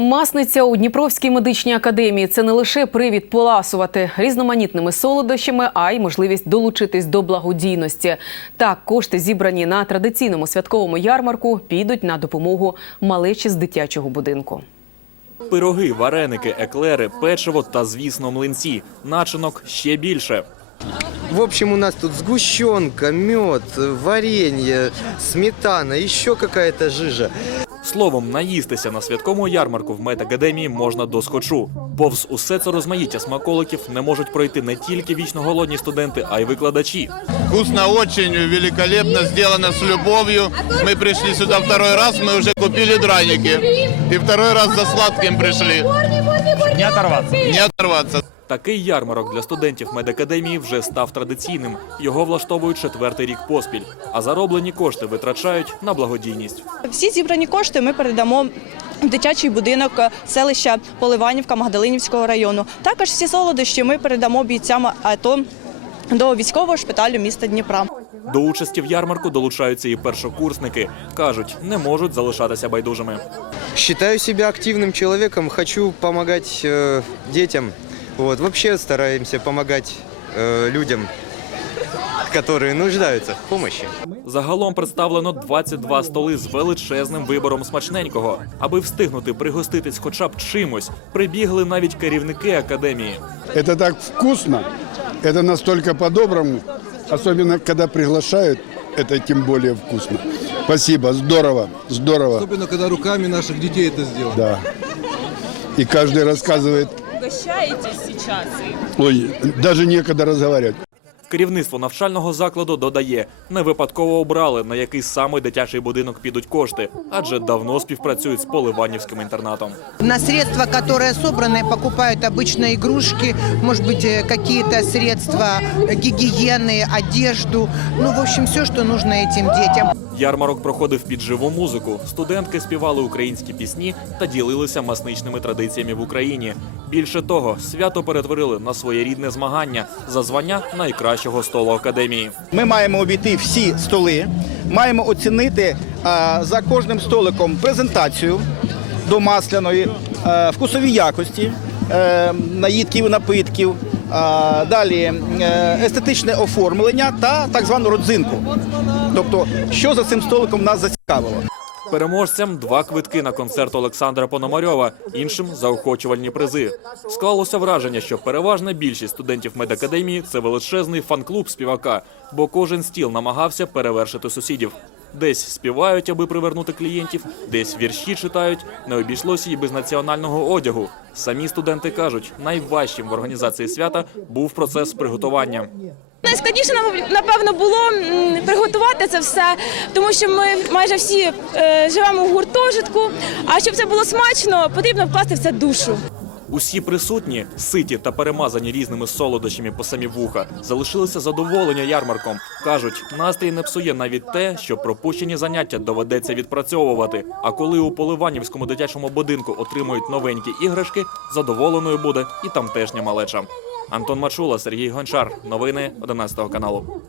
Масниця у Дніпровській медичній академії це не лише привід поласувати різноманітними солодощами, а й можливість долучитись до благодійності. Так, кошти, зібрані на традиційному святковому ярмарку, підуть на допомогу малечі з дитячого будинку. Пироги, вареники, еклери, печиво та, звісно, млинці. Начинок ще більше. В общем, у нас тут сгущенка, мед, варенье, сметана, еще какая-то жижа. Словом, наїстися на святковому ярмарку в медакадемії можна доскочу. Повз усе це розмаїття смаколиків не можуть пройти не тільки вічно голодні студенти, а й викладачі. Вкусно очень, великолепно, зроблено з любов'ю. Ми прийшли сюди второй раз, Ми вже купили драники. І второй раз за сладким пришли. Не оторватися. Не оторваться. Такий ярмарок для студентів медакадемії вже став традиційним. Його влаштовують четвертий рік поспіль, а зароблені кошти витрачають на благодійність. Всі зібрані кошти ми передамо в дитячий будинок селища Поливанівка Магдалинівського району. Також всі солодощі ми передамо бійцям АТО до військового шпиталю міста Дніпра. До участі в ярмарку долучаються і першокурсники. кажуть, не можуть залишатися байдужими. Считаю себя активным человеком, хочу помогать э, детям. Вот, вообще стараемся помогать э, людям, которые нуждаются в помощи. Загалом представлено 22 столи з величезним вибором смачненького. Аби встигнути пригоститись хоча б чимось, прибігли навіть керівники академії. Это так вкусно, это настолько по-доброму, Особенно когда приглашают, это тем более вкусно. Спасибо, здорово, здорово, Особенно, когда руками наших детей это сделано. да. И каждый рассказывает. Угощаетесь сейчас? Ой, даже некогда разговаривать. Керівництво навчального закладу додає, не випадково обрали, на який саме дитячий будинок підуть кошти, адже давно співпрацюють з Поливанівським інтернатом. На средства, которые собраны, покупают обычно игрушки, может быть, э, какие-то средства гигиены, одежду. Ну, в общем, все, что нужно этим детям. Ярмарок проходив під живу музику. Студентки співали українські пісні та ділилися масничними традиціями в Україні. Більше того, свято перетворили на своєрідне змагання за звання найкращого столу академії. Ми маємо обійти всі столи, маємо оцінити а, за кожним столиком презентацію до масляної, а, вкусові якості, е, наїдків напитків, а, далі е, естетичне оформлення та так звану родзинку. Тобто, що за цим столиком нас зацікавило. Переможцям два квитки на концерт Олександра Пономарьова, іншим заохочувальні призи. Склалося враження, що переважна більшість студентів медакадемії це величезний фан-клуб співака, бо кожен стіл намагався перевершити сусідів. Десь співають, аби привернути клієнтів, десь вірші читають. Не обійшлося і без національного одягу. Самі студенти кажуть, найважчим в організації свята був процес приготування. Найскладніше нам напевно було приготувати це все, тому що ми майже всі е, живемо в гуртожитку. А щоб це було смачно, потрібно вкласти в це душу. Усі присутні, ситі та перемазані різними солодощами по самі вуха, залишилися задоволення ярмарком. кажуть, настрій не псує навіть те, що пропущені заняття доведеться відпрацьовувати. А коли у Поливанівському дитячому будинку отримують новенькі іграшки, задоволеною буде і тамтешня малеча. Антон Мачула, Сергій Гончар. Новини 11 каналу.